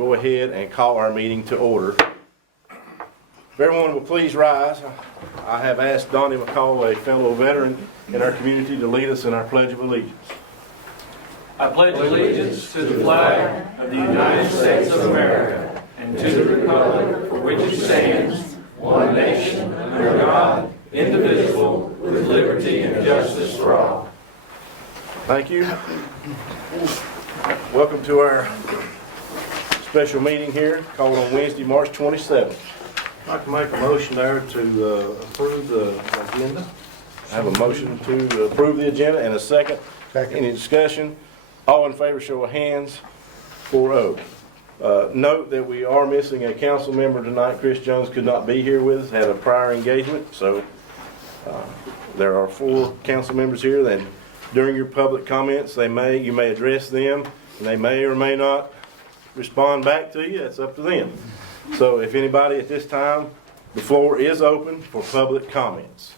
go ahead and call our meeting to order. If everyone will please rise, I have asked Donnie McCall, a fellow veteran in our community, to lead us in our Pledge of Allegiance. I pledge allegiance to the flag of the United States of America and to the republic for which it stands, one nation, under God, indivisible, with liberty and justice for all. Thank you. Welcome to our special meeting here, called on Wednesday, March 27th. I'd like to make a motion there to approve the agenda. I have a motion to approve the agenda and a second. Any discussion? All in favor, show of hands. 4-0. Note that we are missing a council member tonight. Chris Jones could not be here with us, had a prior engagement, so there are 4 council members here. Then during your public comments, you may address them, and they may or may not respond back to you. It's up to them. So if anybody at this time, the floor is open for public comments.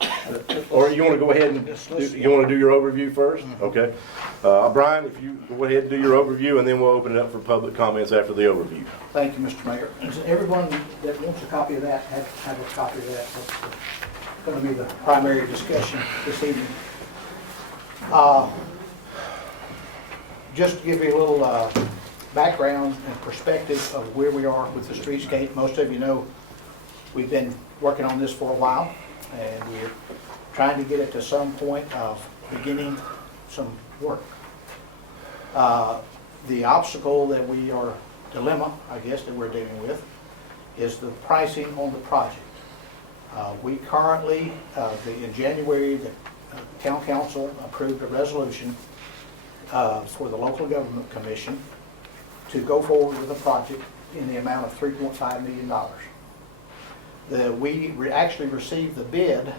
Or you want to go ahead and do your overview first? Okay. Brian, if you go ahead and do your overview, and then we'll open it up for public comments after the overview. Thank you, Mr. Mayor. Everyone that wants a copy of that, have a copy of that. That's going to be the primary discussion this evening. Just to give you a little background and perspective of where we are with the Streetscape. Most of you know we've been working on this for a while, and we're trying to get it to some point of beginning some work. The obstacle that dilemma, I guess, that we're dealing with is the pricing on the project. We currently, in January, the Town Council approved a resolution for the Local Government Commission to go forward with a project in the amount of $3.5 million. We actually received the bid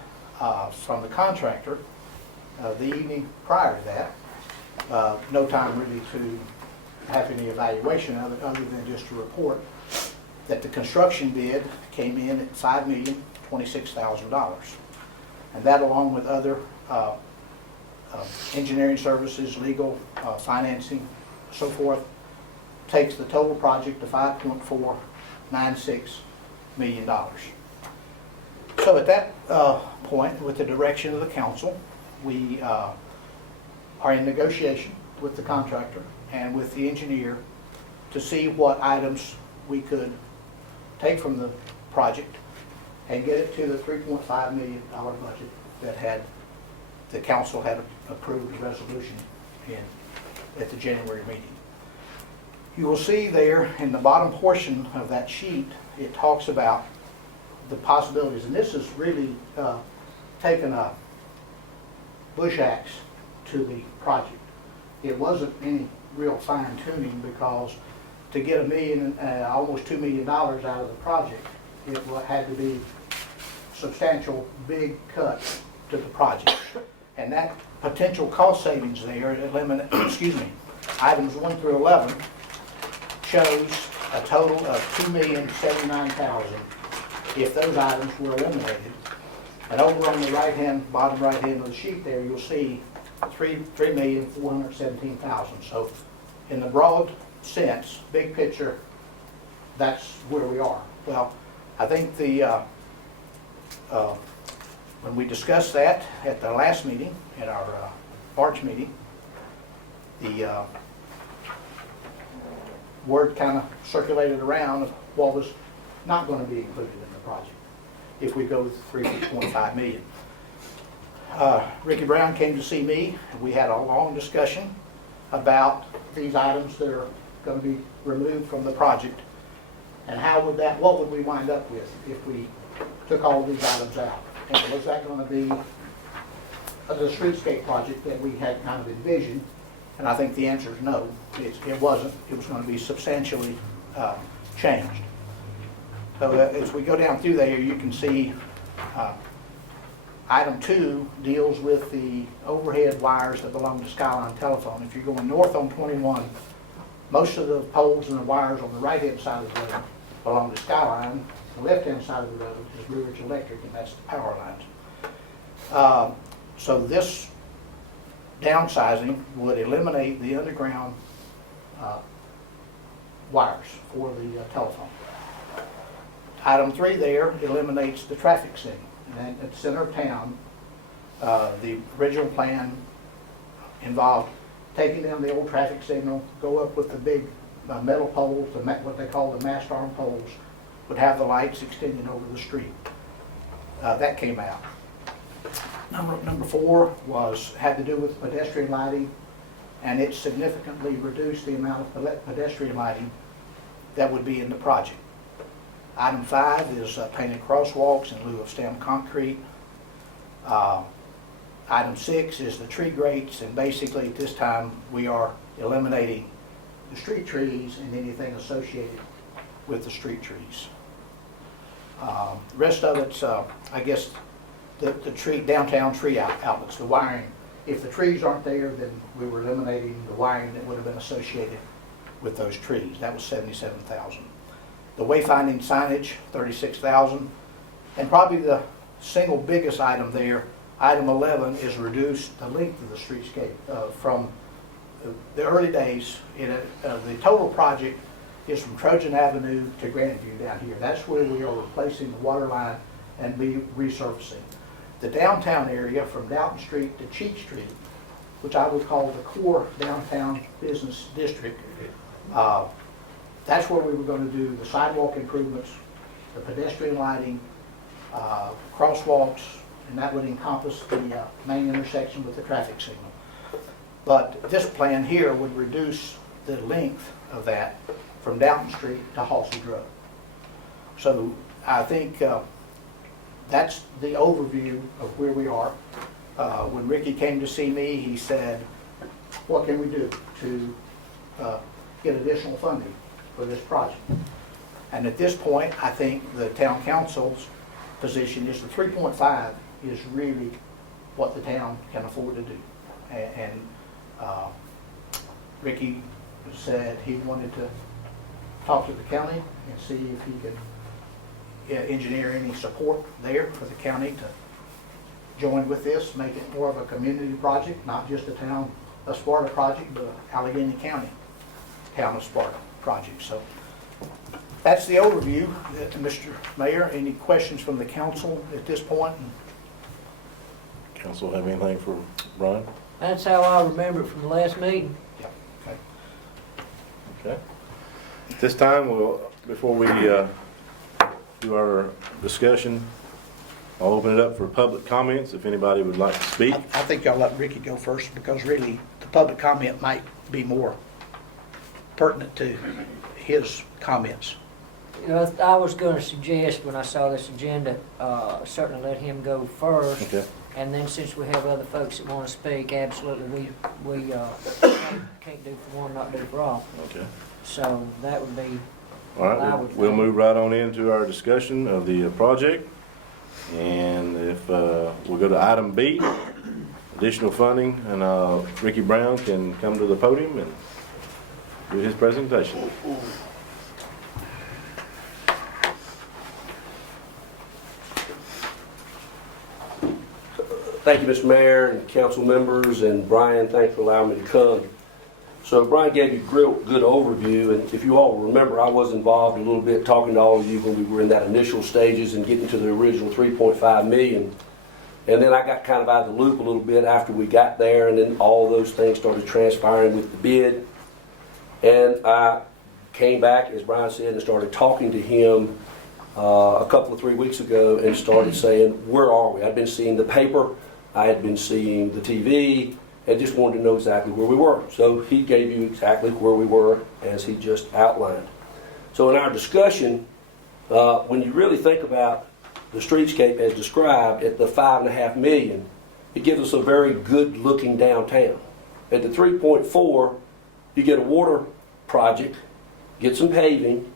from the contractor the evening prior to that. No time really to have any evaluation of it other than just to report that the construction bid came in at $5,026,000. And that, along with other engineering services, legal, financing, so forth, takes the total project to $5.496 million. So at that point, with the direction of the council, we are in negotiation with the contractor and with the engineer to see what items we could take from the project and get it to the $3.5 million budget that the council had approved a resolution at the January meeting. You will see there in the bottom portion of that sheet, it talks about the possibilities, and this is really taking a bush axe to the project. It wasn't any real fine tuning, because to get almost $2 million out of the project, it had to be substantial, big cut to the project. And that potential cost savings there, items 1 through 11, shows a total of $2,079,000 if those items were eliminated. And over on the bottom right hand of the sheet there, you'll see $3,417,000. So in the broad sense, big picture, that's where we are. Well, I think when we discussed that at the last meeting, at our March meeting, the word kind of circulated around of what was not going to be included in the project if we go with $3.5 million. Ricky Brown came to see me, and we had a long discussion about these items that are going to be removed from the project, and what would we wind up with if we took all these items out? And was that going to be the Streetscape project that we had kind of envisioned? And I think the answer is no. It wasn't. It was going to be substantially changed. So as we go down through there, you can see item 2 deals with the overhead wires that belong to Skyline Telephone. If you're going north on 21, most of the poles and the wires on the right-hand side of the road belong to Skyline. The left-hand side of the road is Blue Ridge Electric, and that's the power lines. So this downsizing would eliminate the underground wires for the telephone. Item 3 there eliminates the traffic signal. And at the center of town, the original plan involved taking down the old traffic signal, go up with the big metal poles, what they call the mast arm poles, would have the lights extending over the street. That came out. Number 4 had to do with pedestrian lighting, and it significantly reduced the amount of pedestrian lighting that would be in the project. Item 5 is painted crosswalks in lieu of stamped concrete. Item 6 is the tree grates, and basically at this time we are eliminating the street trees and anything associated with the street trees. The rest of it's, I guess, the downtown tree outlets, the wiring. If the trees aren't there, then we were eliminating the wiring that would have been associated with those trees. That was $77,000. The wayfinding signage, $36,000. And probably the single biggest item there, item 11, is reduce the length of the streetscape from the early days. The total project is from Trojan Avenue to Grandview down here. That's where we are replacing the water line and be resurfacing. The downtown area from Doughton Street to Cheek Street, which I would call the core downtown business district, that's where we were going to do the sidewalk improvements, the pedestrian lighting, crosswalks, and that would encompass the main intersection with the traffic signal. But this plan here would reduce the length of that from Doughton Street to Halsey Road. So I think that's the overview of where we are. When Ricky came to see me, he said, what can we do to get additional funding for this project? And at this point, I think the town council's position is the 3.5 is really what the town can afford to do. And Ricky said he wanted to talk to the county and see if he could engineer any support there for the county to join with this, make it more of a community project, not just a Sparta project, but Allegheny County, town of Sparta project. So that's the overview. Mr. Mayor, any questions from the council at this point? Council have anything for Brian? That's how I remember it from the last meeting. Yeah. Okay. Okay. At this time, before we do our discussion, I'll open it up for public comments if anybody would like to speak. I think I'll let Ricky go first, because really the public comment might be more pertinent to his comments. You know, I was going to suggest when I saw this agenda, certainly let him go first. Okay. And then since we have other folks that want to speak, absolutely we can't do for one, not do for all. Okay. So that would be. All right, we'll move right on into our discussion of the project. And if we'll go to item B, additional funding, and Ricky Brown can come to the podium and do his presentation. Thank you, Mr. Mayor and council members, and Brian, thanks for allowing me to come. So Brian gave you a good overview, and if you all remember, I was involved a little bit talking to all of you when we were in that initial stages and getting to the original 3.5 million. And then I got kind of out of the loop a little bit after we got there, and then all those things started transpiring with the bid. And I came back, as Brian said, and started talking to him a couple of 3 weeks ago and started saying, where are we? I'd been seeing the paper, I had been seeing the TV, and just wanted to know exactly where we were. So he gave you exactly where we were as he just outlined. So in our discussion, when you really think about the streetscape as described at the $5.5 million, it gives us a very good looking downtown. At the 3.4, you get a water project, get some paving,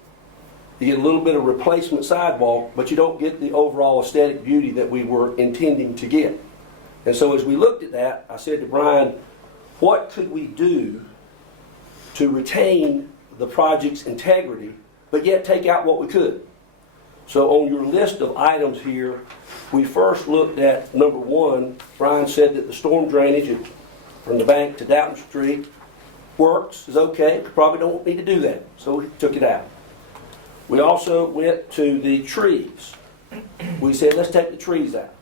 you get a little bit of replacement sidewalk, but you don't get the overall aesthetic beauty that we were intending to get. And so as we looked at that, I said to Brian, what could we do to retain the project's integrity, but yet take out what we could? So on your list of items here, we first looked at number 1. Brian said that the storm drainage from the bank to Doughton Street works, is okay, we probably don't need to do that, so we took it out. We also went to the trees. We said, let's take the trees out.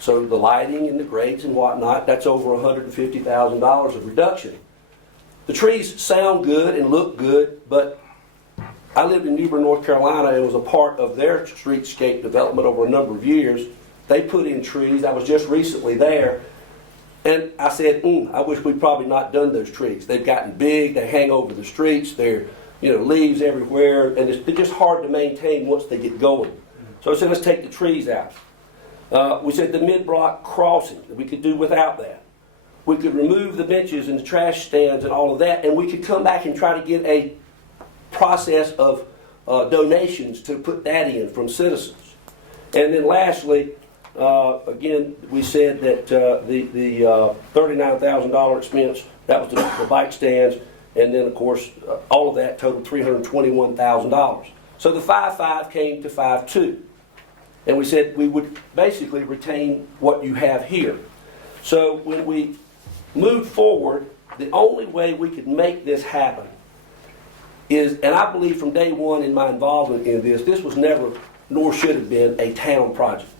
So the lighting and the grades and whatnot, that's over $150,000 of reduction. The trees sound good and look good, but I lived in Newbern, North Carolina, and was a part of their streetscape development over a number of years. They put in trees. I was just recently there, and I said, I wish we'd probably not done those trees. They've gotten big. They hang over the streets. They're, leaves everywhere, and they're just hard to maintain once they get going. So I said, let's take the trees out. We said the mid-block crossing, we could do without that. We could remove the benches and the trash stands and all of that, and we could come back and try to get a process of donations to put that in from citizens. And then lastly, again, we said that the $39,000 expense, that was the bike stands, and then of course all of that totaled $321,000. So the 5.5 came to 5.2. And we said we would basically retain what you have here. So when we moved forward, the only way we could make this happen is, and I believe from day one in my involvement in this was never, nor should have been, a town project.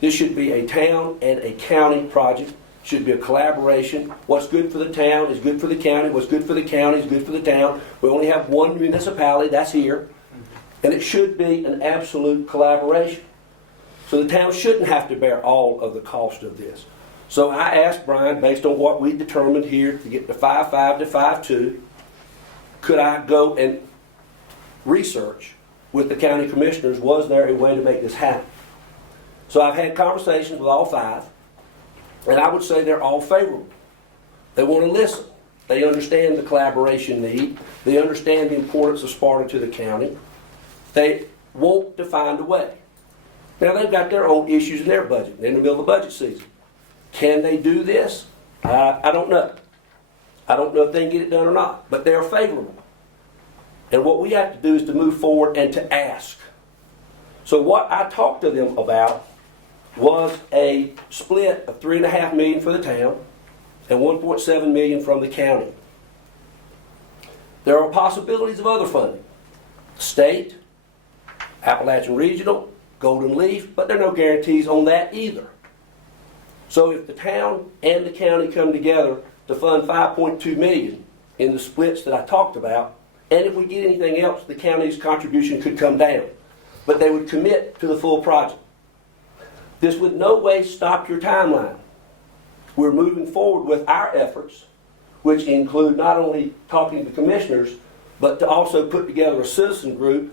This should be a town and a county project. Should be a collaboration. What's good for the town is good for the county. What's good for the county is good for the town. We only have one municipality, that's here. And it should be an absolute collaboration. So the town shouldn't have to bear all of the cost of this. So I asked Brian, based on what we determined here to get the 5.5 to 5.2, could I go and research with the county commissioners, was there a way to make this happen? So I've had conversations with all five, and I would say they're all favorable. They want to listen. They understand the collaboration need. They understand the importance of Sparta to the county. They want to find a way. Now, they've got their own issues in their budget. They're in the middle of the budget season. Can they do this? I don't know. I don't know if they can get it done or not, but they're favorable. And what we have to do is to move forward and to ask. So what I talked to them about was a split of $3.5 million for the town and $1.7 million from the county. There are possibilities of other funding. State, Appalachian Regional, Golden Leaf, but there are no guarantees on that either. So if the town and the county come together to fund $5.2 million in the splits that I talked about, and if we get anything else, the county's contribution could come down. But they would commit to the full project. This would no way stop your timeline. We're moving forward with our efforts, which include not only talking to the commissioners, but to also put together a citizen group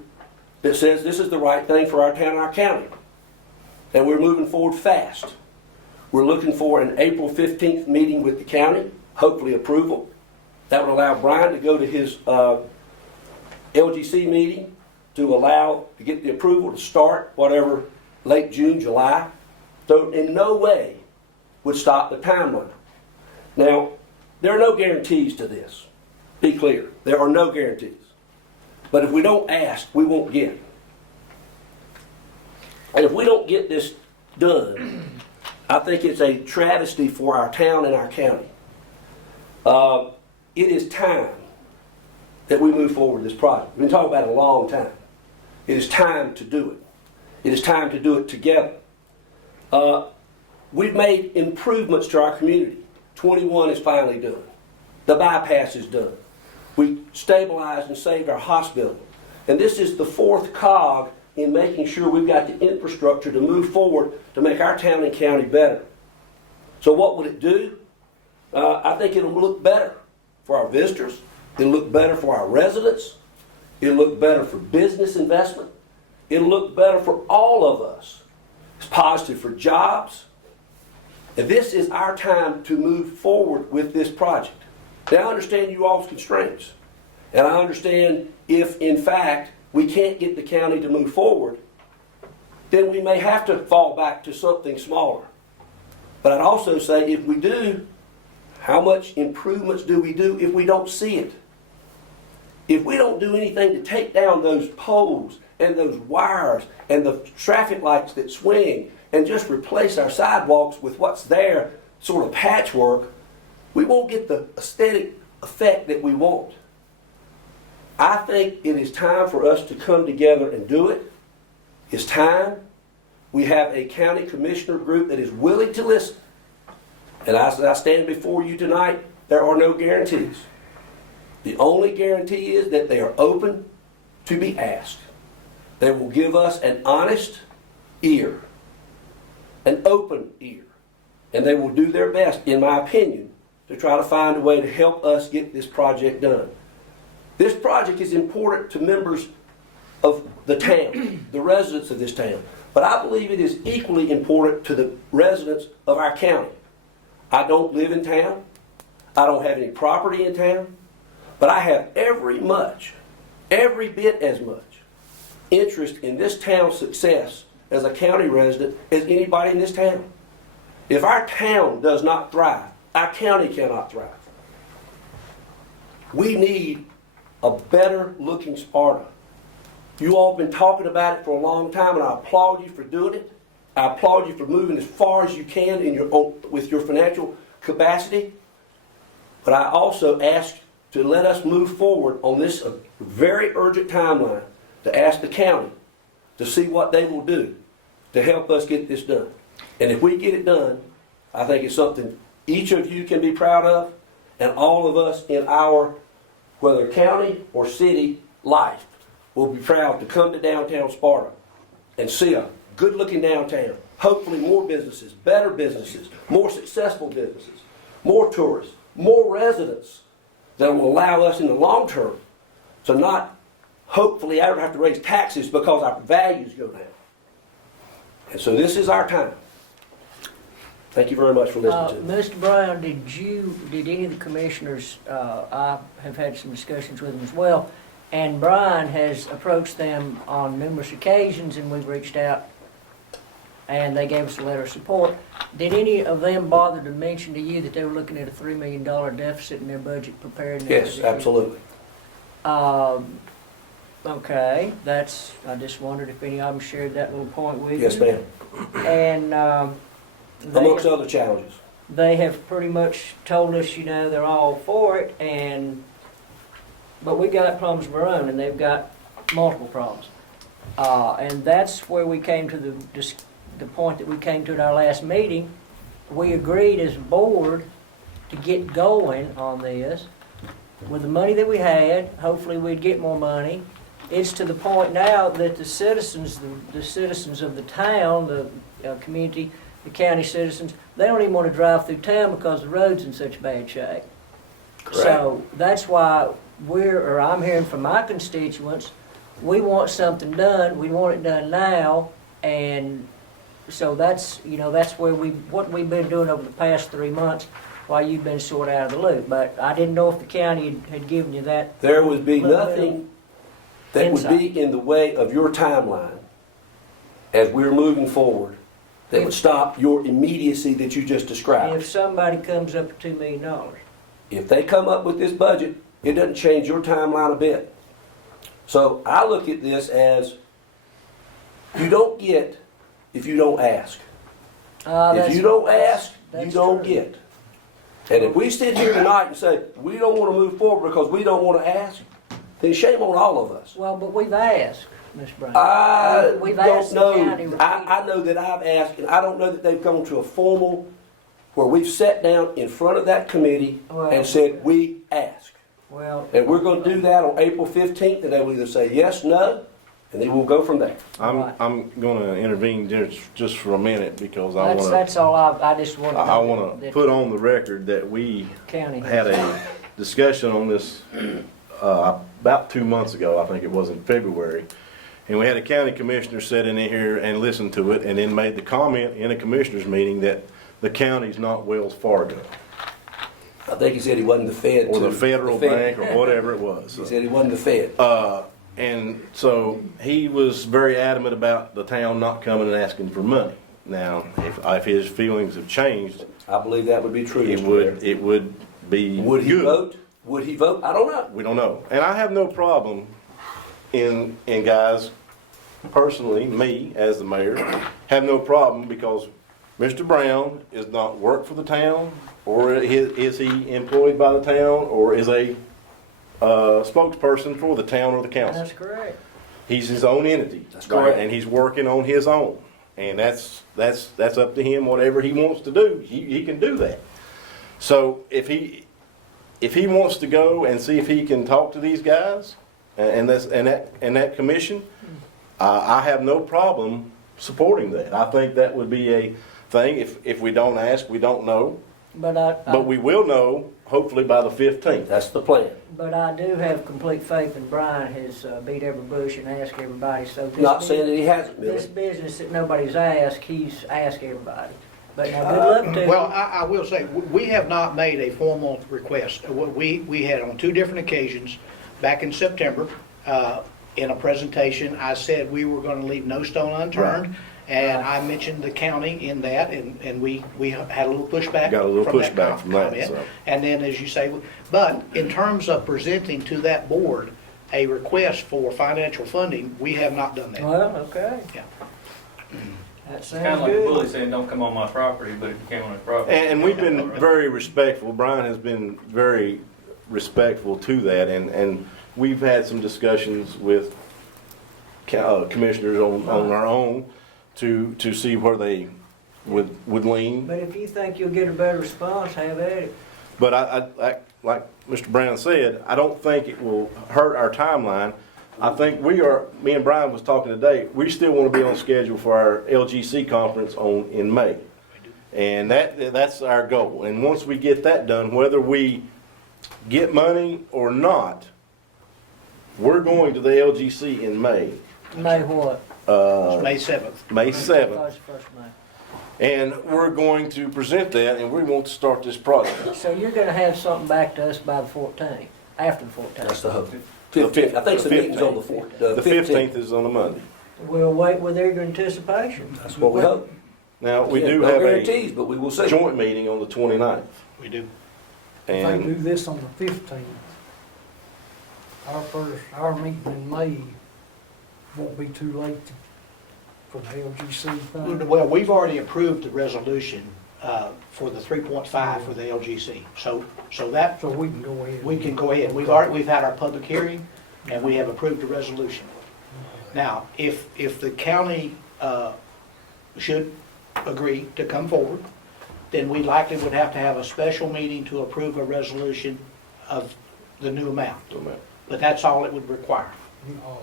that says this is the right thing for our town and our county. And we're moving forward fast. We're looking for an April 15th meeting with the county, hopefully approval. That would allow Brian to go to his LGC meeting to get the approval to start whatever late June, July. So in no way would stop the timeline. Now, there are no guarantees to this. Be clear, there are no guarantees. But if we don't ask, we won't get. And if we don't get this done, I think it's a travesty for our town and our county. It is time that we move forward with this project. We've been talking about it a long time. It is time to do it. It is time to do it together. We've made improvements to our community. 21 is finally done. The bypass is done. We stabilized and saved our hospital. And this is the fourth cog in making sure we've got the infrastructure to move forward to make our town and county better. So what would it do? I think it'll look better for our visitors. It'll look better for our residents. It'll look better for business investment. It'll look better for all of us. It's positive for jobs. And this is our time to move forward with this project. Now, I understand you all's constraints. And I understand if, in fact, we can't get the county to move forward, then we may have to fall back to something smaller. But I'd also say if we do, how much improvements do we do if we don't see it? If we don't do anything to take down those poles and those wires and the traffic lights that swing and just replace our sidewalks with what's there, sort of patchwork, we won't get the aesthetic effect that we want. I think it is time for us to come together and do it. It's time. We have a county commissioner group that is willing to listen. And as I stand before you tonight, there are no guarantees. The only guarantee is that they are open to be asked. They will give us an honest ear, an open ear, and they will do their best, in my opinion, to try to find a way to help us get this project done. This project is important to members of the town, the residents of this town, but I believe it is equally important to the residents of our county. I don't live in town. I don't have any property in town, but I have every bit as much interest in this town's success as a county resident as anybody in this town. If our town does not thrive, our county cannot thrive. We need a better looking Sparta. You all have been talking about it for a long time, and I applaud you for doing it. I applaud you for moving as far as you can with your financial capacity. But I also ask to let us move forward on this very urgent timeline to ask the county to see what they will do to help us get this done. And if we get it done, I think it's something each of you can be proud of, and all of us in our, whether county or city life, will be proud to come to downtown Sparta and see a good-looking downtown. Hopefully more businesses, better businesses, more successful businesses, more tourists, more residents that will allow us in the long term to not hopefully ever have to raise taxes because our values go down. And so this is our time. Thank you very much for listening to me. Mr. Brown, did any of the commissioners, I have had some discussions with them as well, and Brian has approached them on numerous occasions, and we've reached out, and they gave us a letter of support. Did any of them bother to mention to you that they were looking at a $3 million deficit in their budget preparedness? Yes, absolutely. Okay, I just wondered if any of them shared that little point with you. Yes, ma'am. And Amongst other challenges. they have pretty much told us, they're all for it, but we got problems of our own, and they've got multiple problems. And that's where we came to the point that we came to at our last meeting. We agreed as a board to get going on this. With the money that we had, hopefully we'd get more money. It's to the point now that the citizens of the town, the community, the county citizens, they don't even want to drive through town because the road's in such bad shape. Correct. So that's why I'm hearing from my constituents, we want something done, we want it done now, and so that's where what we've been doing over the past 3 months while you've been sort of out of the loop. But I didn't know if the county had given you that. There would be little bit of nothing that would be in the way of your timeline as we're moving forward that would stop your immediacy that you just described. If somebody comes up with $2 million. If they come up with this budget, it doesn't change your timeline a bit. So I look at this as you don't get if you don't ask. If you don't ask, you don't get. And if we sit here tonight and say, we don't want to move forward because we don't want to ask, then shame on all of us. Well, but we've asked, Mr. Brown. I don't know. County. I know that I've asked, and I don't know that they've come to a formal where we've sat down in front of that committee and said, we ask. Well, And we're going to do that on April 15th, and they will either say yes, no, and then we'll go from there. I'm going to intervene just for a minute because I want that's all I just want to know. I want to put on the record that we County had a discussion on this about 2 months ago. I think it was in February. And we had a county commissioner sit in here and listen to it and then made the comment in a commissioners meeting that the county's not Wells Fargo. I think he said he wasn't the Fed. Or the federal bank or whatever it was. He said he wasn't the Fed. And so he was very adamant about the town not coming and asking for money. Now, if his feelings have changed, I believe that would be true. it would be Would he good. vote? Would he vote? I don't know. We don't know. And I have no problem in guys, personally, me as the mayor, have no problem because Mr. Brown is not work for the town, or is he employed by the town, or is a spokesperson for the town or the council. That's correct. He's his own entity. That's right? correct. And he's working on his own. And that's up to him. Whatever he wants to do, he can do that. So if he wants to go and see if he can talk to these guys and that commission, I have no problem supporting that. I think that would be a thing. If we don't ask, we don't know. But we will know hopefully by the 15th. That's the plan. But I do have complete faith in Brian has beat every bush and asked everybody, so this Not saying that he hasn't, this Billy. business that nobody's asked, he's asked everybody. But now, good luck to Well, him. I will say, we have not made a formal request. We had on 2 different occasions, back in September, in a presentation, I said we were gonna leave no stone unturned. And I mentioned the county in that, and we had a little pushback. Got a little pushback from that, comment. so. And then, as you say, but in terms of presenting to that board a request for financial funding, we have not done that. Well, okay. Yeah. That It's kind sounds of like a good. bully saying, don't come on my property, but if you came on his property. And we've been very respectful. Brian has been very respectful to that. And we've had some discussions with commissioners on our own to see where they would lean. But if you think you'll get a better response, have at it. But I like Mr. Brown said, I don't think it will hurt our timeline. I think me and Brian was talking today, we still want to be on schedule for our LGC conference in May. And that's our goal. And once we get that done, whether we get money or not, we're going to the LGC in May. May what? It's May 7th. May I 7th. thought it's first May. And we're going to present that, and we want to start this project. So you're gonna have something back to us by the 14th, after the 14th. That's the hope. 15th. I think the meeting's on the 4th. The 15th is on a Monday. We'll wait with eager anticipation. That's what we hope. Now, we Again, do no have guarantees, but we will see. a joint meeting on the 29th. We do. If they do And this on the 15th, our meeting in May won't be too late for the LGC thing. Well, we've already approved the resolution for the 3.5 for the LGC. So that, So we can go ahead. we can go ahead. We've had our public hearing, and we have approved the resolution. Now, if the county should agree to come forward, then we likely would have to have a special meeting to approve a resolution of the new amount. But that's all it would require. Oh, okay.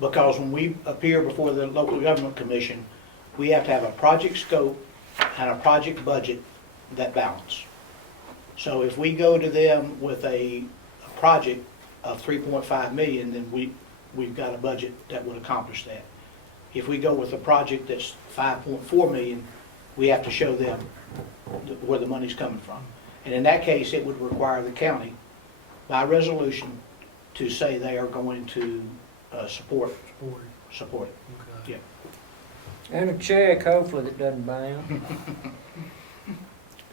Because when we appear before the local government commission, we have to have a project scope and a project budget that balance. So if we go to them with a project of 3.5 million, then we've got a budget that would accomplish that. If we go with a project that's 5.4 million, we have to show them where the money's coming from. And in that case, it would require the county, by resolution, to say they are going to support it. Okay. And a check, hopefully, that doesn't bounce.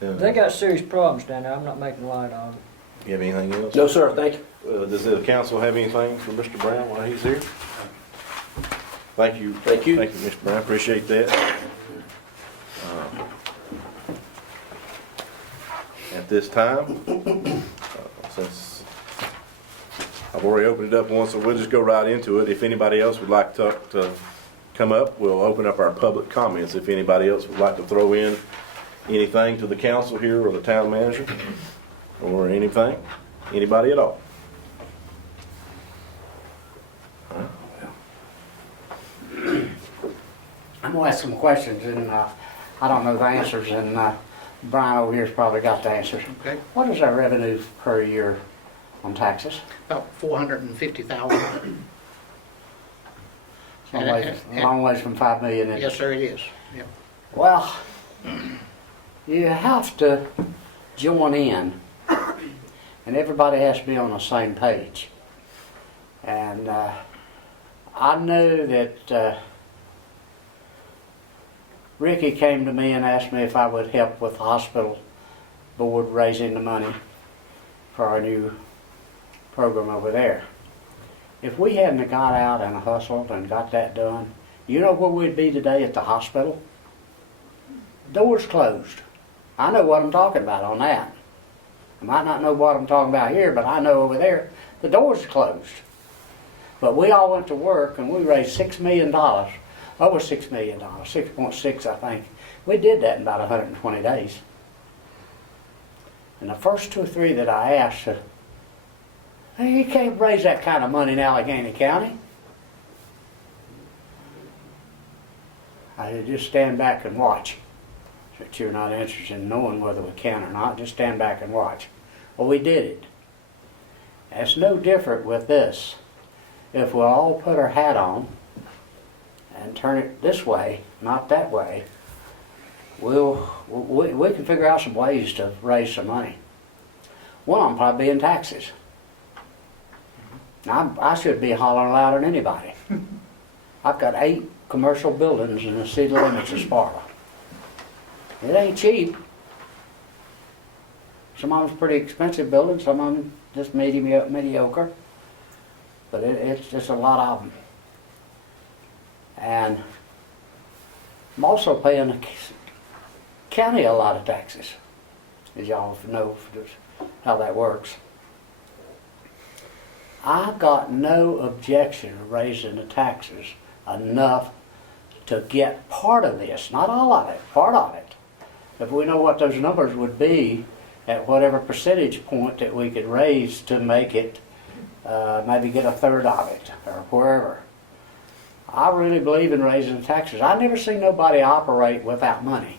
Yeah. They got serious problems down there, I'm not making light of it. You have anything else? No, sir, thank you. Does the council have anything for Mr. Brown while he's here? Thank you. Thank you. Thank you, Mr. Brown. Appreciate that. At this time, since I've already opened it up once, so we'll just go right into it. If anybody else would like to come up, we'll open up our public comments. If anybody else would like to throw in anything to the council here or the town manager or anything, anybody at all. I'm gonna ask some questions, and I don't know the answers, and Brian over here's probably got the answers. Okay. What is our revenue per year on taxes? About 450,000. It's a long ways from 5 million. isn't it? Yes, sir, it is. Yep. Well, you have to join in, and everybody has to be on the same page. And I know that Ricky came to me and asked me if I would help with the hospital board raising the money for our new program over there. If we hadn't got out and hustled and got that done, You know where we'd be today at the hospital? Doors closed. I know what I'm talking about on that. I might not know what I'm talking about here, but I know over there, the doors are closed. But we all went to work and we raised $6 million, over $6 million, 6.6 I think. We did that in about 120 days. And the first 2 or 3 that I asked said, hey, you can't raise that kind of money in Allegheny County. I said, just stand back and watch. That you're not interested in knowing whether we can or not, just stand back and watch. Well, we did it. It's no different with this. If we'll all put our hat on and turn it this way, not that way, we can figure out some ways to raise some money. One of them probably being taxes. Now, I should be hollering louder than anybody. I've got 8 commercial buildings in the city limits of Sparta. It ain't cheap. Some of them's pretty expensive buildings, some of them just mediocre. But it's just a lot of them. And I'm also paying the county a lot of taxes, as y'all know how that works. I've got no objection to raising the taxes enough to get part of this, not all of it, part of it. If we know what those numbers would be at whatever percentage point that we could raise to make it, maybe get a third of it, or wherever. I really believe in raising taxes. I've never seen nobody operate without money.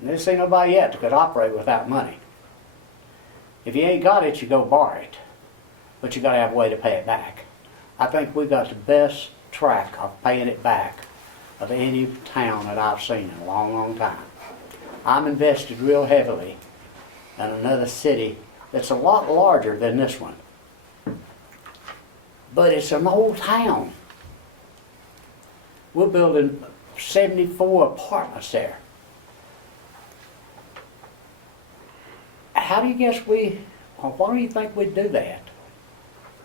Never seen nobody yet that could operate without money. If you ain't got it, you go borrow it. But you got to have a way to pay it back. I think we got the best track of paying it back of any town that I've seen in a long, long time. I'm invested real heavily in another city that's a lot larger than this one. But it's an old town. We're building 74 apartments there. How do you guess why do you think we'd do that?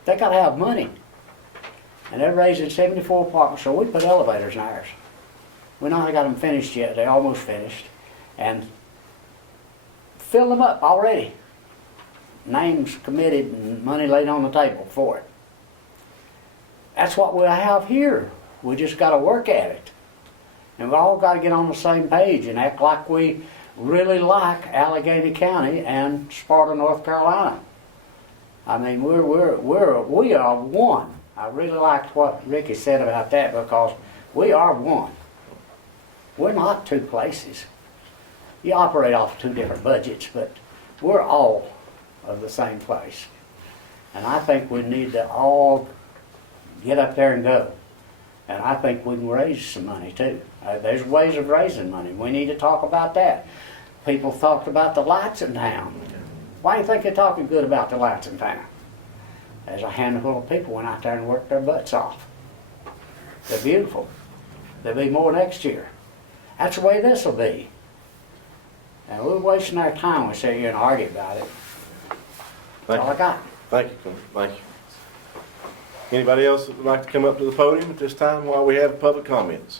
They got to have money. And they're raising 74 apartments, so we put elevators in ours. We not got them finished yet, they're almost finished. And fill them up already. Names committed and money laid on the table for it. That's what we have here. We just got to work at it. And we all got to get on the same page and act like we really like Allegheny County and Sparta, North Carolina. I mean, we are one. I really liked what Ricky said about that because we are one. We're not 2 places. You operate off 2 different budgets, but we're all of the same place. And I think we need to all get up there and go. And I think we can raise some money too. There's ways of raising money. We need to talk about that. People talked about the lights in town. Why do you think they're talking good about the lights in town? There's a handful of people went out there and worked their butts off. They're beautiful. There'll be more next year. That's the way this will be. And we're wasting our time when we sit here and argue about it. That's all I got. Thank you, Clint. Thank you. Anybody else that would like to come up to the podium at this time while we have public comments?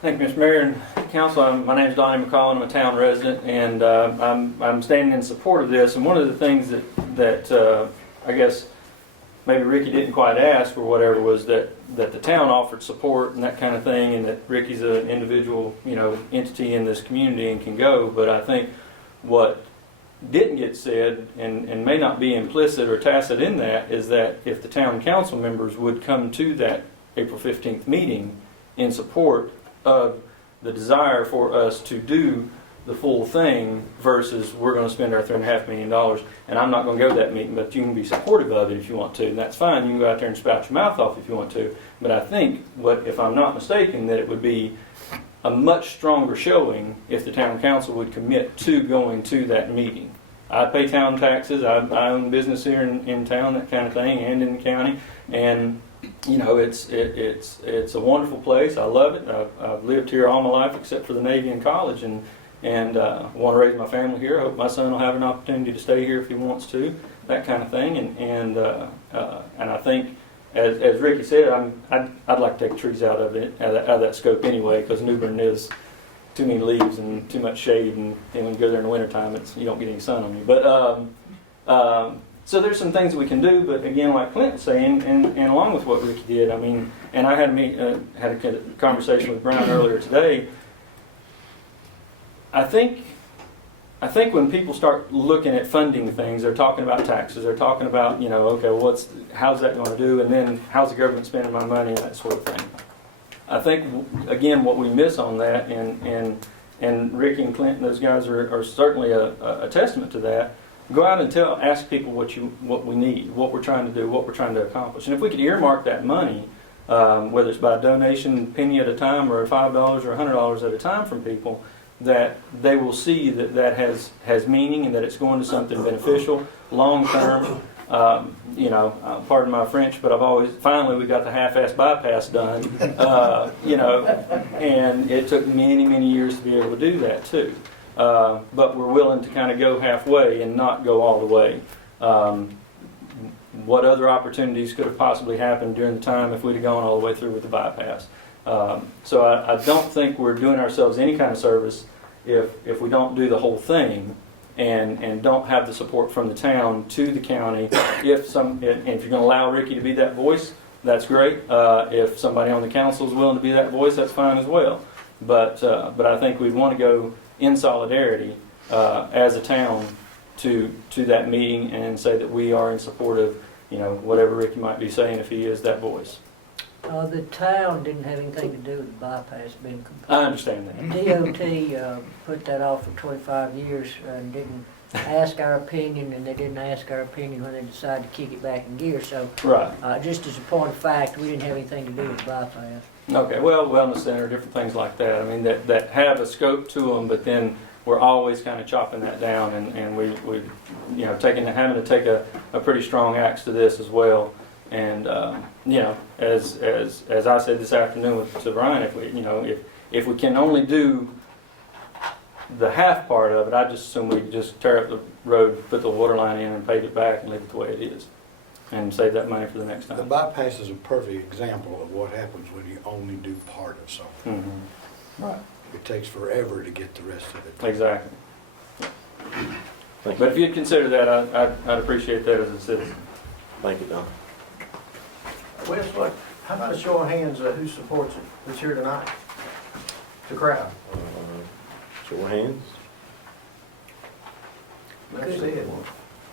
Thank you, Mr. Mayor and Council. My name is Donnie McCall. I'm a town resident, and I'm standing in support of this. And one of the things that I guess maybe Ricky didn't quite ask or whatever was that the town offered support and that kind of thing, and that Ricky's an individual, entity in this community and can go. But I think what didn't get said and may not be implicit or tacit in that is that if the town council members would come to that April 15th meeting in support of the desire for us to do the full thing versus we're going to spend our $3.5 million, and I'm not going to go to that meeting, but you can be supportive of it if you want to, and that's fine. You can go out there and spout your mouth off if you want to. But I think, if I'm not mistaken, that it would be a much stronger showing if the town council would commit to going to that meeting. I pay town taxes. I own business here in town, that kind of thing, and in the county, and it's a wonderful place. I love it. I've lived here all my life except for the Navy and college, and want to raise my family here. I hope my son will have an opportunity to stay here if he wants to. that kind of thing. And I think, as Ricky said, I'd like to take trees out of that scope anyway, because New Bern is too many leaves and too much shade, and when you go there in the wintertime, you don't get any sun on you. But so there's some things that we can do, but again, like Clint was saying, and along with what Ricky did, I mean, and I had a conversation with Brian earlier today. I think when people start looking at funding things, they're talking about taxes, they're talking about, okay, well, how's that going to do, and then how's the government spending my money, and that sort of thing. I think, again, what we miss on that, and Ricky and Clint and those guys are certainly a testament to that. Go out and ask people what we need, what we're trying to do, what we're trying to accomplish. And if we could earmark that money, whether it's by donation, penny at a time, or $5 or $100 at a time from people, that they will see that has meaning, and that it's going to something beneficial, long term. Pardon my French, but finally we got the half-ass bypass done, and it took many, many years to be able to do that too. But we're willing to kind of go halfway and not go all the way. What other opportunities could have possibly happened during the time if we'd have gone all the way through with the bypass? So I don't think we're doing ourselves any kind of service if we don't do the whole thing and don't have the support from the town to the county. If you're going to allow Ricky to be that voice, that's great. If somebody on the council is willing to be that voice, that's fine as well. But I think we'd want to go in solidarity as a town to that meeting and say that we are in support of whatever Ricky might be saying if he is that voice. The town didn't have anything to do with the bypass being complete. I understand that. DOT put that off for 25 years and didn't ask our opinion, and they didn't ask our opinion when they decided to kick it back in gear. So, right. Just as a point of fact, we didn't have anything to do with the bypass. Okay, well, wellness center, different things like that. I mean, that have a scope to them, but then we're always kind of chopping that down, and we having to take a pretty strong axe to this as well. And as I said this afternoon to Brian, if we can only do the half part of it, I just assume we just tear up the road, put the water line in, and pave it back, and leave it the way it is, and save that money for the next time. The bypass is a perfect example of what happens when you only do part of something. Mm-hmm. Right. It takes forever to get the rest of it. Exactly. Thank But you. if you'd consider that, I'd appreciate that as a citizen. Thank you, Don. Wes, how about a show of hands who supports it that's here tonight? The crowd. Show of hands. That's it.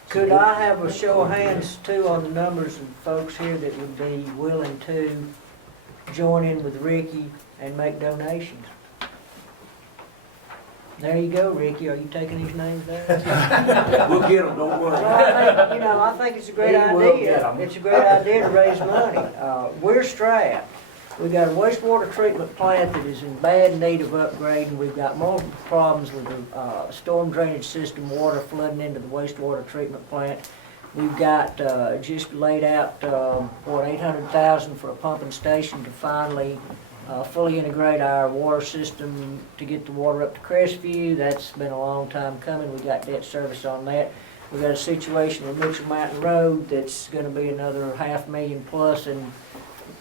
Could I have a show of hands too on the numbers of folks here that would be willing to join in with Ricky and make donations? There you go, Ricky. Are you taking these names down? We'll get them, don't worry. Well, I think it's a great We will get idea. 'em. It's a great idea to raise money. We're strapped. We've got a wastewater treatment plant that is in bad need of upgrading. We've got multiple problems with the storm drainage system, water flooding into the wastewater treatment plant. We've got just laid out, $800,000 for a pumping station to finally fully integrate our water system to get the water up to Crestview. That's been a long time coming. We got debt service on that. We've got a situation with Mitchell Mountain Road that's going to be another $500,000 plus, and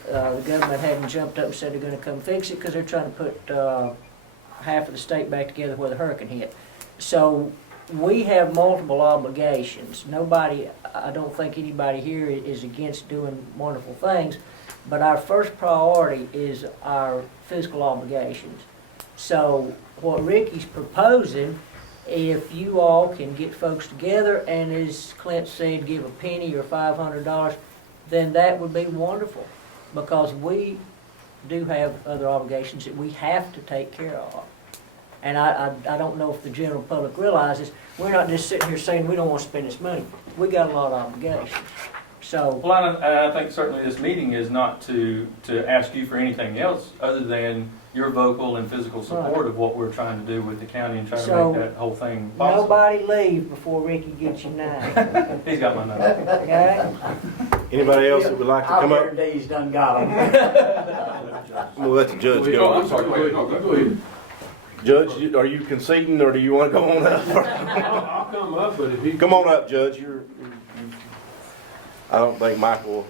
the government hadn't jumped up and said they're going to come fix it because they're trying to put half of the state back together where the hurricane hit. So we have multiple obligations. I don't think anybody here is against doing wonderful things, but our first priority is our fiscal obligations. So what Ricky's proposing, if you all can get folks together and, as Clint said, give a penny or $500, then that would be wonderful, because we do have other obligations that we have to take care of. And I don't know if the general public realizes, we're not just sitting here saying we don't want to spend this money. We got a lot of obligations. So, Well, I think certainly this meeting is not to ask you for anything else other than your vocal and physical support of what we're trying to do with the county and trying to make that whole thing possible. nobody leave before Ricky gets your name, He's got my number. okay? Anybody else that would like to come up? he's done got them. I'm gonna let the judge go. I'm sorry, go ahead. Judge, are you conceding, or do you want to go on up? I'll come up, but if he... Come on up, Judge. You've I don't think Michael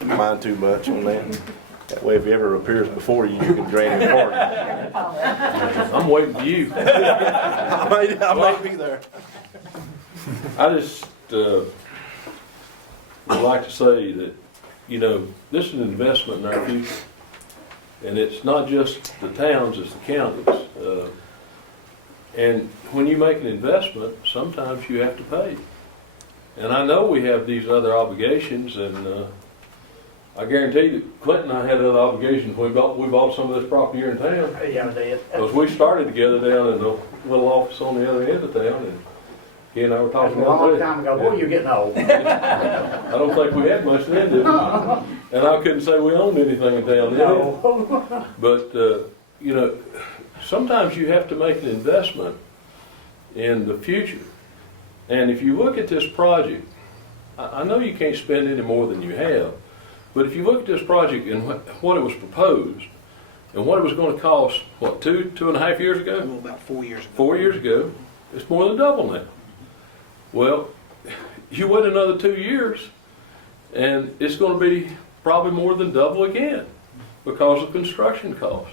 mind too much on that. That way, if he ever appears before you, you can grant him pardon. I'm waiting for you. I may be there. I just would like to say that, you know, this is an investment in our future. And it's not just the towns, it's the counties. And when you make an investment, sometimes you have to pay. And I know we have these other obligations, and I guarantee you that Clinton and I had other obligations when we bought some of this property here in town. Yeah, they did. Because we started together down in the little office on the other end of town, and he and I were That's talking a about long that. time ago. Boy, you're getting old. I don't think we had much then, did we? And I couldn't say we owned anything in town then. No. But, you know, sometimes you have to make an investment in the future. And if you look at this project, I know you can't spend any more than you have, but if you look at this project and what it was proposed, and what it was going to cost, what, 2.5 years ago? About 4 years ago. 4 years ago, it's more than double now. Well, you wait another 2 years, and it's going to be probably more than double again because of construction costs.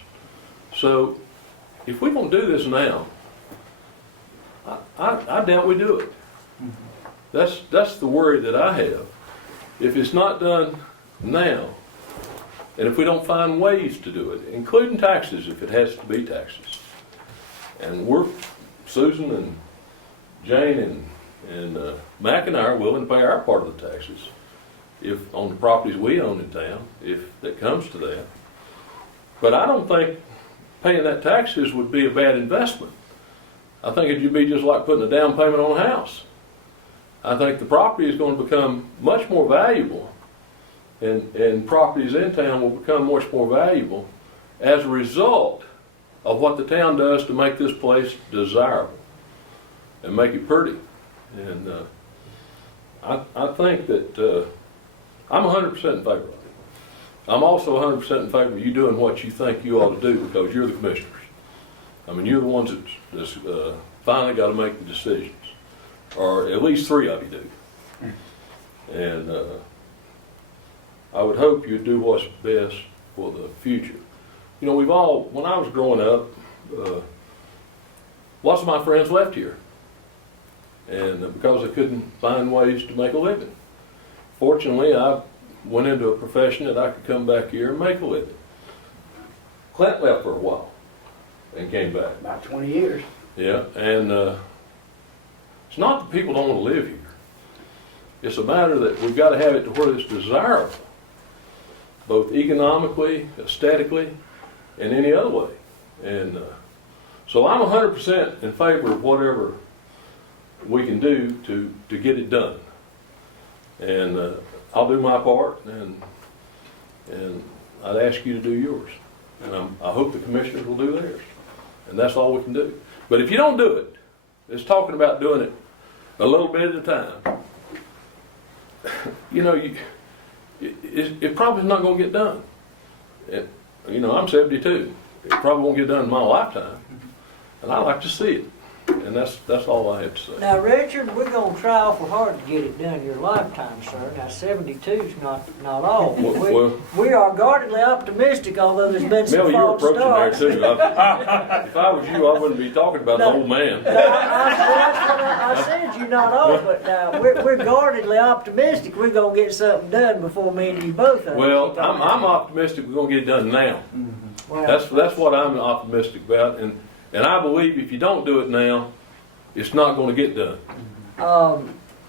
So, if we don't do this now, I doubt we do it. That's the worry that I have. If it's not done now, and if we don't find ways to do it, including taxes if it has to be taxes, and Susan and Jane and Mac and I are willing to pay our part of the taxes if on the properties we own in town, if that comes to that. But I don't think paying that taxes would be a bad investment. I think it would be just like putting a down payment on a house. I think the property is going to become much more valuable, and properties in town will become much more valuable as a result of what the town does to make this place desirable and make it pretty. And I think that I'm 100% in favor of it. I'm also 100% in favor of you doing what you think you ought to do because you're the commissioners. I mean, you're the ones that's finally got to make the decisions, or at least 3 of you do. And I would hope you'd do what's best for the future. You know, when I was growing up, lots of my friends left here, and because they couldn't find ways to make a living. Fortunately, I went into a profession that I could come back here and make a living. Clint left for a while and came back. About 20 years. Yeah, and it's not that people don't want to live here. It's a matter that we've got to have it to where it's desirable, both economically, aesthetically, and any other way. And so I'm 100% in favor of whatever we can do to get it done. And I'll do my part, and I'd ask you to do yours. And I hope the commissioners will do theirs. And that's all we can do. But if you don't do it, it's talking about doing it a little bit at a time. You know, it probably is not going to get done. You know, I'm 72. It probably won't get done in my lifetime. And I like to see it. And that's all I have to say. Now, Richard, we're gonna try awful hard to get it done in your lifetime, sir. Now, 72's not all. We are guardedly optimistic, although there's been some Mel, you're false approaching starts. there too. If I was you, I wouldn't be talking about an old man. I said you're not old, but we're guardedly optimistic. We're gonna get something done before me and you both are. Well, I'm optimistic we're gonna get it done now. Well, That's what I'm optimistic about, and I believe if you don't do it now, it's not going to get done.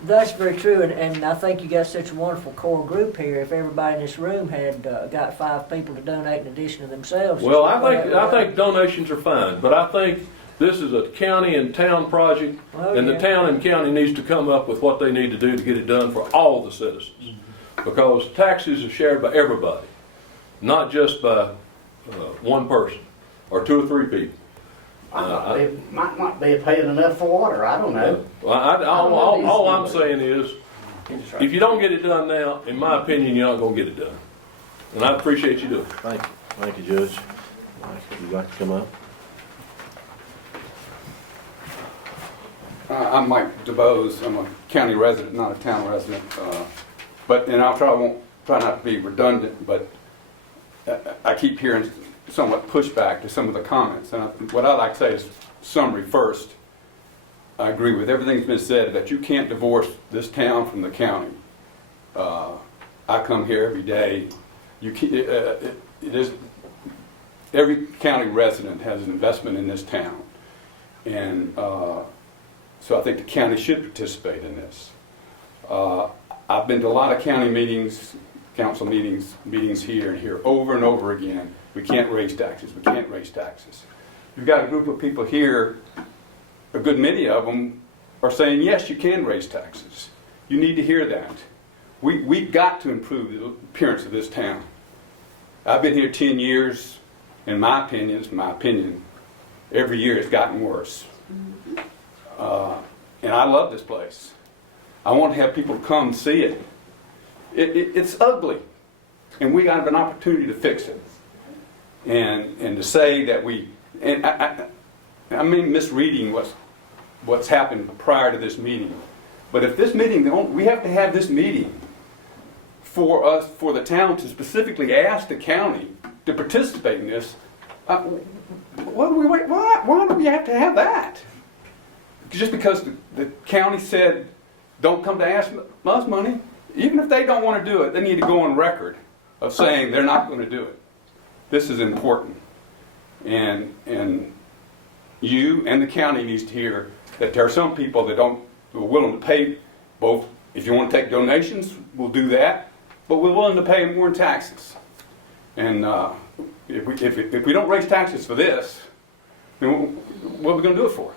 That's very true, and I think you got such a wonderful core group here. If everybody in this room had got 5 people to donate in addition to themselves. Well, I think donations are fine, but I think this is a county and town project, and the town and county needs to come up with what they need to do to get it done for all the citizens, because taxes are shared by everybody, not just by one person or 2 or 3 people. It might not be paying enough for water. I don't know. Well, all I'm saying is, if you don't get it done now, in my opinion, you're not going to get it done. And I appreciate you doing it. Thank you, Judge. Would you like to come up? I'm Mike DeBose. I'm a county resident, not a town resident. But But, and won't try not to be redundant, but I keep hearing somewhat pushback to some of the comments. And what I'd like to say is summary first. I agree with everything that's been said, that you can't divorce this town from the county. I come here every day. It is, every county resident has an investment in this town. And so I think the county should participate in this. I've been to a lot of county meetings, council meetings here and here over and over again. We can't raise taxes, we can't raise taxes. You've got a group of people here, a good many of them are saying, yes, you can raise taxes. You need to hear that. We've got to improve the appearance of this town. I've been here 10 years, and my opinion, every year it's gotten worse. And I love this place. I want to have people come see it. It's ugly, and we have an opportunity to fix it. And to say that I mean misreading what's happened prior to this meeting. But if this meeting, we have to have this meeting for the town to specifically ask the county to participate in this. Why do we have to have that? Just because the county said, don't come to ask us money? Even if they don't want to do it, they need to go on record of saying they're not going to do it. This is important. And you and the county needs to hear that there are some people that who are willing to pay both. If you want to take donations, we'll do that. But we're willing to pay more in taxes. And if we don't raise taxes for this, then what are we going to do it for?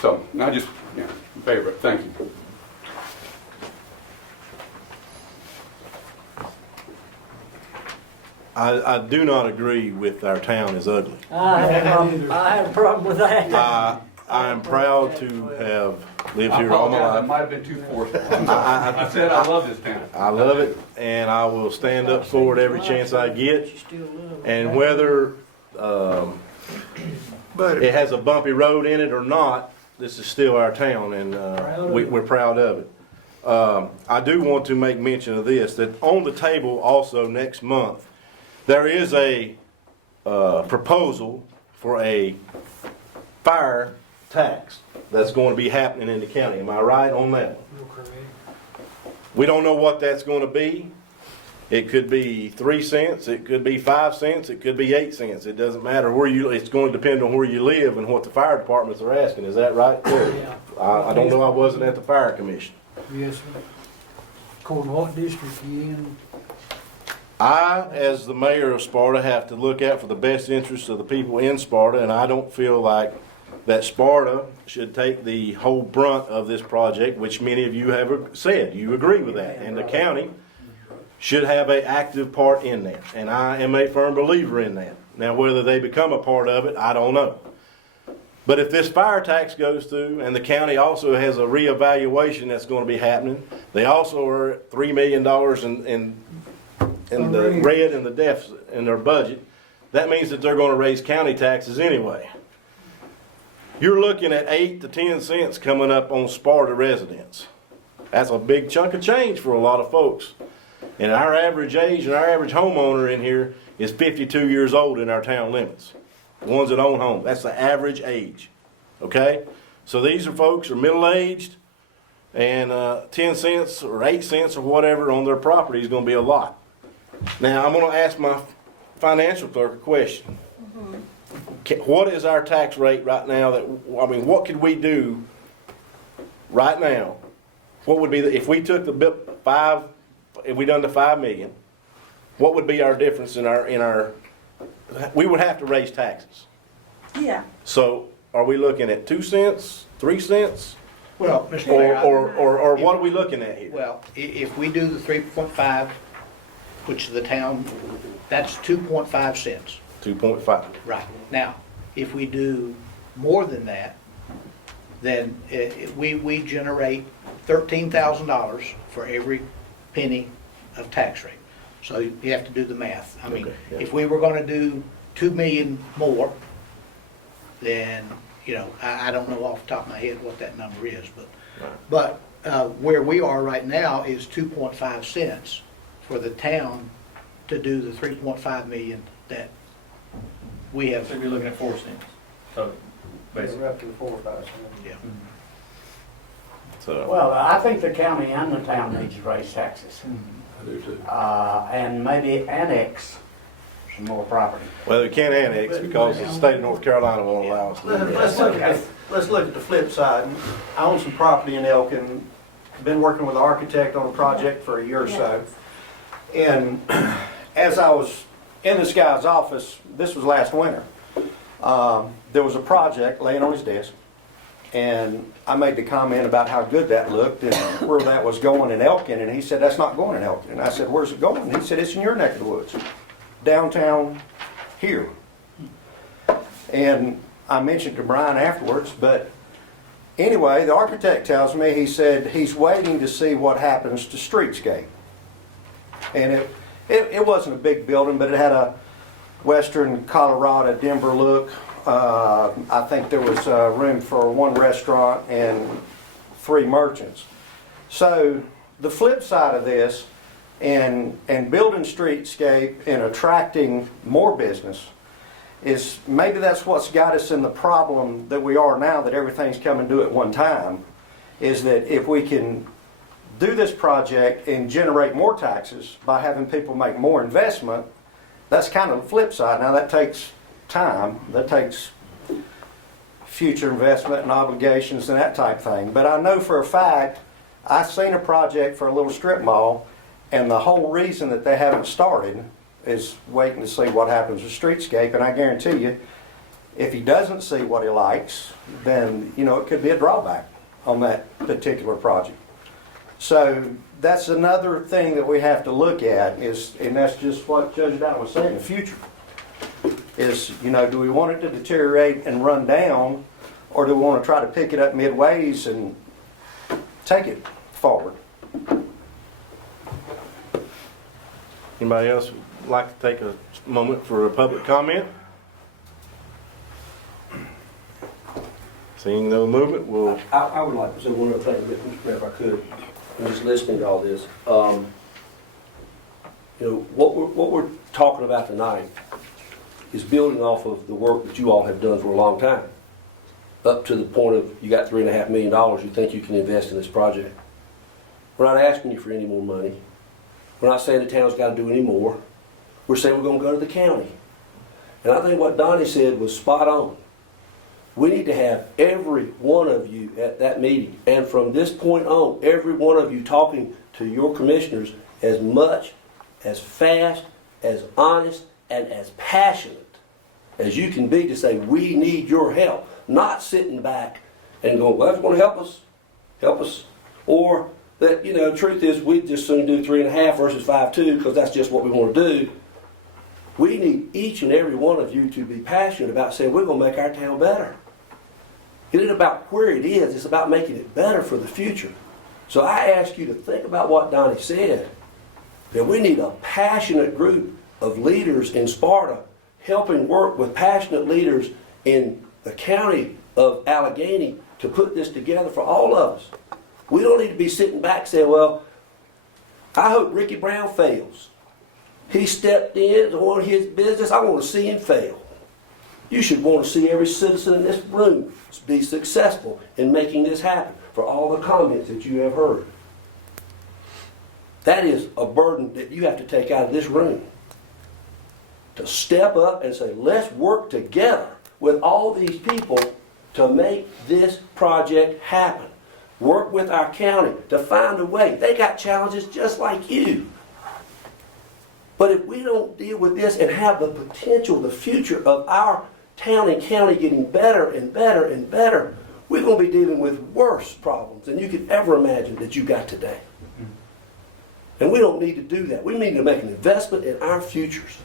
So, I just, in favor. Thank you. I do not agree with our town is ugly. I have a problem with that. I am proud to have lived here all my That life. might have been too forceful. I said I love this town. I love it, and I will stand up for it every chance I get. And whether it has a bumpy road in it or not, this is still our town, and we're proud of it. I do want to make mention of this, that on the table also next month, there is a proposal for a fire tax that's going to be happening in the county. Am I right on that? We don't know what that's going to be. It could be 3 cents, it could be 5 cents, it could be 8 cents. It doesn't matter where it's going to depend on where you live and what the fire departments are asking. Is that right? Yeah. I don't know, I wasn't at the fire commission. Yes, sir. According to what district you in? I, as the mayor of Sparta, have to look out for the best interests of the people in Sparta, and I don't feel like that Sparta should take the whole brunt of this project, which many of you have said. You agree with that. And the county should have an active part in that. And I am a firm believer in that. Now, whether they become a part of it, I don't know. But if this fire tax goes through, and the county also has a reevaluation that's going to be happening, they also are at $3 million in the red in the deficit in their budget. That means that they're going to raise county taxes anyway. You're looking at 8 to 10 cents coming up on Sparta residents. That's a big chunk of change for a lot of folks. And our average age and our average homeowner in here is 52 years old in our town limits. The ones that own homes. That's the average age. Okay? So these are folks who are middle-aged, and 10 cents or 8 cents or whatever on their property is going to be a lot. Now, I'm going to ask my financial clerk a question. What is our tax rate right now? What could we do right now? What would be if we took the if we done the $5 million? What would be our difference in our? We would have to raise taxes. Yeah. So, are we looking at 2 cents, 3 cents, Well, Mr. Mayor, or what are we looking at here? well, if we do the 3.5, which is the town, that's 2.5 cents. 2.5. Right. Now, if we do more than that, then we generate $13,000 for every penny of tax rate. So you have to do the math. I mean, Okay, yeah. if we were going to do 2 million more, then, I don't know off the top of my head what that number is, but where we are right now is 2.5 cents for the town to do the 3.5 million that we have. So you're looking at 4 cents. So basically. We're up to the 4 or 5 cents. Yeah. So, Well, I think the county and the town needs to raise taxes. I do too. And maybe annex some more property. well, we can't annex because the state of North Carolina won't allow us to do that. Let's look at the flip side. I own some property in Elkin, been working with an architect on a project for a year or so. And as I was in this guy's office, this was last winter, there was a project laying on his desk. And I made the comment about how good that looked and where that was going in Elkin. And he said, that's not going in Elkin. And I said, where's it going? And he said, it's in your neck of the woods, downtown here. And I mentioned to Brian afterwards, but anyway, the architect tells me, he said he's waiting to see what happens to StreetScape. And it wasn't a big building, but it had a Western Colorado, Denver look. I think there was room for 1 restaurant and 3 merchants. So the flip side of this, and building StreetScape and attracting more business, is maybe that's what's got us in the problem that we are now, that everything's coming due at one time, is that if we can do this project and generate more taxes by having people make more investment, that's kind of the flip side. Now that takes time, that takes future investment and obligations and that type thing. But I know for a fact, I've seen a project for a little strip mall, and the whole reason that they haven't started is waiting to see what happens with StreetScape. And I guarantee you, if he doesn't see what he likes, then it could be a drawback on that particular project. So that's another thing that we have to look at, and that's just what Judge Dowd was saying, the future. Is, do we want it to deteriorate and run down, or do we want to try to pick it up midways and take it forward? Anybody else would like to take a moment for a public comment? Seeing no movement, we'll... I would like to say one other thing, Mr. Mayor, if I could. I'm just listening to all this. What we're talking about tonight is building off of the work that you all have done for a long time, up to the point of you got $3.5 million you think you can invest in this project. We're not asking you for any more money. We're not saying the town's got to do any more. We're saying we're going to go to the county. And I think what Donnie said was spot on. We need to have every one of you at that meeting, and from this point on, every one of you talking to your commissioners as much, as fast, as honest, and as passionate as you can be to say, we need your help. Not sitting back and going, well, that's going to help us. Or that, the truth is we'd just soon do 3.5 versus 5.2 because that's just what we want to do. We need each and every one of you to be passionate about saying, we're going to make our town better. It isn't about where it is, it's about making it better for the future. So I ask you to think about what Donnie said, that we need a passionate group of leaders in Sparta helping work with passionate leaders in the county of Allegheny to put this together for all of us. We don't need to be sitting back saying, well, I hope Ricky Brown fails. He stepped in on his business. I want to see him fail. You should want to see every citizen in this room be successful in making this happen for all the comments that you have heard. That is a burden that you have to take out of this room. To step up and say, let's work together with all these people to make this project happen. Work with our county to find a way. They got challenges just like you. But if we don't deal with this and have the potential, the future of our town and county getting better and better and better, we're going to be dealing with worse problems than you could ever imagine that you got today. And we don't need to do that. We need to make an investment in our futures.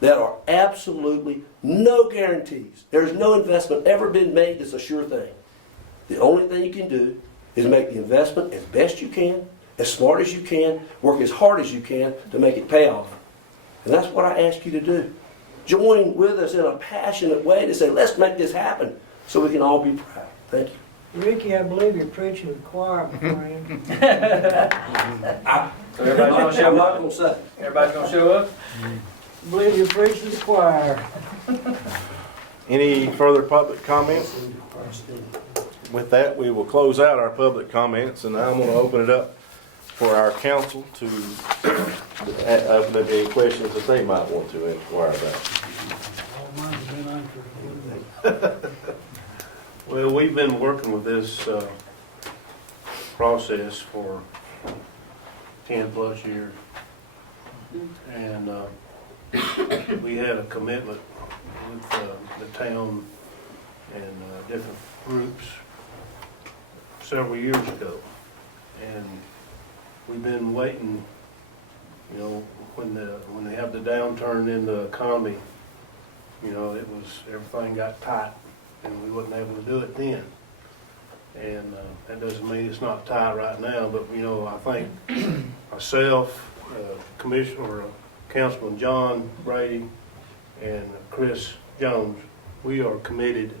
There are absolutely no guarantees. There's no investment ever been made that's a sure thing. The only thing you can do is make the investment as best you can, as smart as you can, work as hard as you can to make it pay off. And that's what I ask you to do. Join with us in a passionate way to say, let's make this happen so we can all be proud. Thank you. Ricky, I believe you're preaching to the choir, my friend. So everybody's gonna show I'm up? not gonna say. Everybody's gonna show up? I believe you're preaching to the choir. Any further public comments? With that, we will close out our public comments, and now I'm going to open it up for our council to open up any questions that they might want to inquire about. All mine have been answered. Well, we've been working with this process for 10+ years. And we had a commitment with the town and different groups several years ago. And we've been waiting, you know, when they have the downturn in the economy, you know, everything got tight and we wasn't able to do it then. And that doesn't mean it's not tight right now, but, you know, I think myself, Commissioner, Councilman John Brady, and Chris Jones, we are committed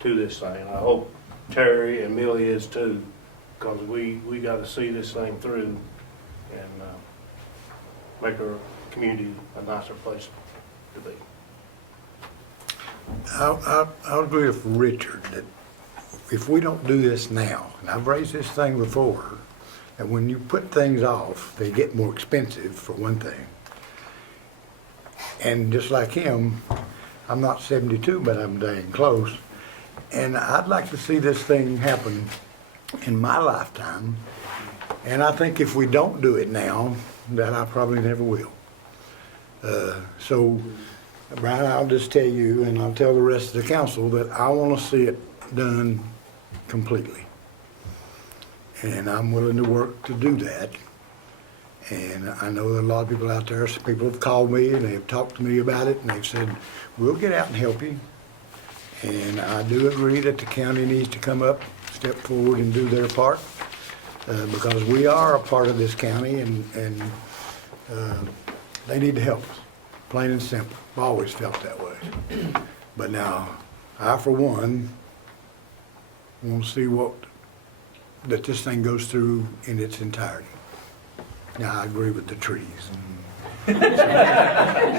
to this thing. I hope Terry and Millie is too, because we got to see this thing through and make our community a nicer place to be. I'll agree with Richard that if we don't do this now, and I've raised this thing before, that when you put things off, they get more expensive, for one thing. And just like him, I'm not 72, but I'm dang close. And I'd like to see this thing happen in my lifetime. And I think if we don't do it now, that I probably never will. So, Brian, I'll just tell you, and I'll tell the rest of the council, that I want to see it done completely. And I'm willing to work to do that. And I know there are a lot of people out there, some people have called me and they've talked to me about it and they've said, we'll get out and help you. And I do agree that the county needs to come up, step forward and do their part, because we are a part of this county and they need to help us, plain and simple. I've always felt that way. But now, I for one, want to see that this thing goes through in its entirety. Now, I agree with the trees and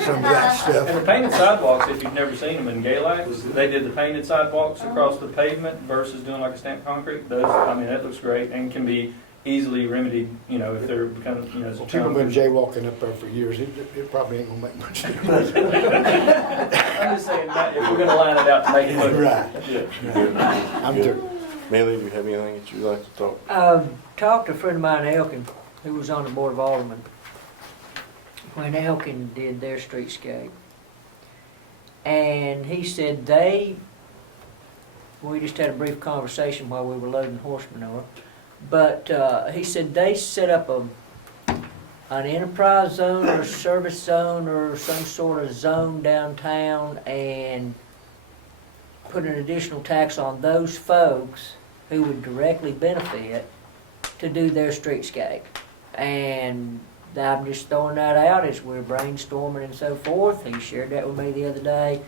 some of that stuff. And the painted sidewalks, if you've never seen them in Galax, they did the painted sidewalks across the pavement versus doing like a stamped concrete. Those, I mean, that looks great and can be easily remedied, you know, if they're becoming, you know, as a People have been jaywalking up there for years. It probably ain't gonna make much difference. I'm just saying that if we're gonna line it out to make it look Right. good. I'm through. Millie, do you have anything that you'd like to talk? Talked to a friend of mine, Elkin, who was on the Board of Aldermen, when Elkin did their streetscape. And he said we just had a brief conversation while we were loading horse manure, but he said they set up an enterprise zone or service zone or some sort of zone downtown and put an additional tax on those folks who would directly benefit to do their streetscape. And I'm just throwing that out as we're brainstorming and so forth. He shared that with me the other day.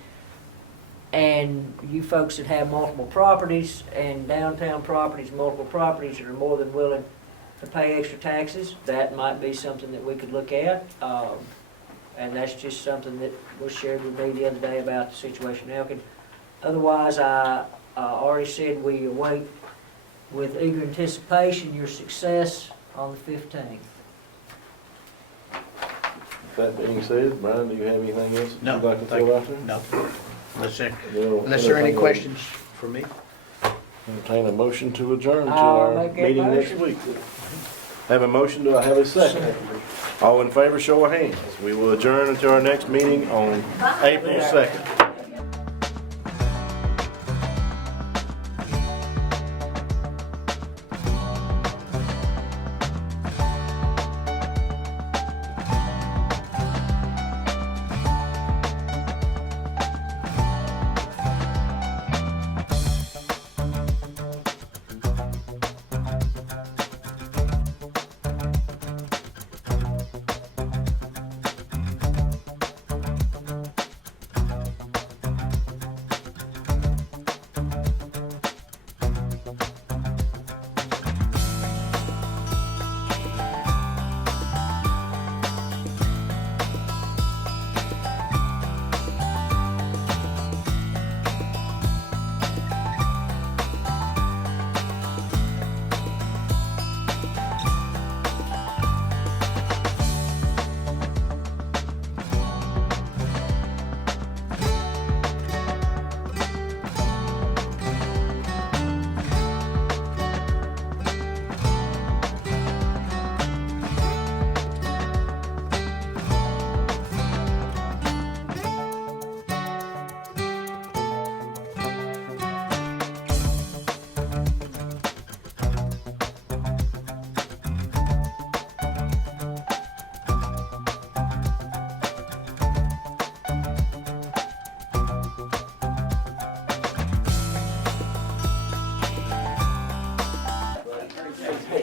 And you folks that have multiple properties and downtown properties, multiple properties that are more than willing to pay extra taxes, that might be something that we could look at. And that's just something that was shared with me the other day about the situation in Elkin. Otherwise, I already said we await with eager anticipation your success on the 15th. That being said, Brian, do you have anything else that No, you'd like to thank throw out there? No. Well, Unless there are any entertain a- questions for me? Entertain a motion to adjourn to I'll our make that meeting next motion. week. Have a motion, do I have a second? All in favor, show of hands. We will adjourn until our next meeting on April 2nd.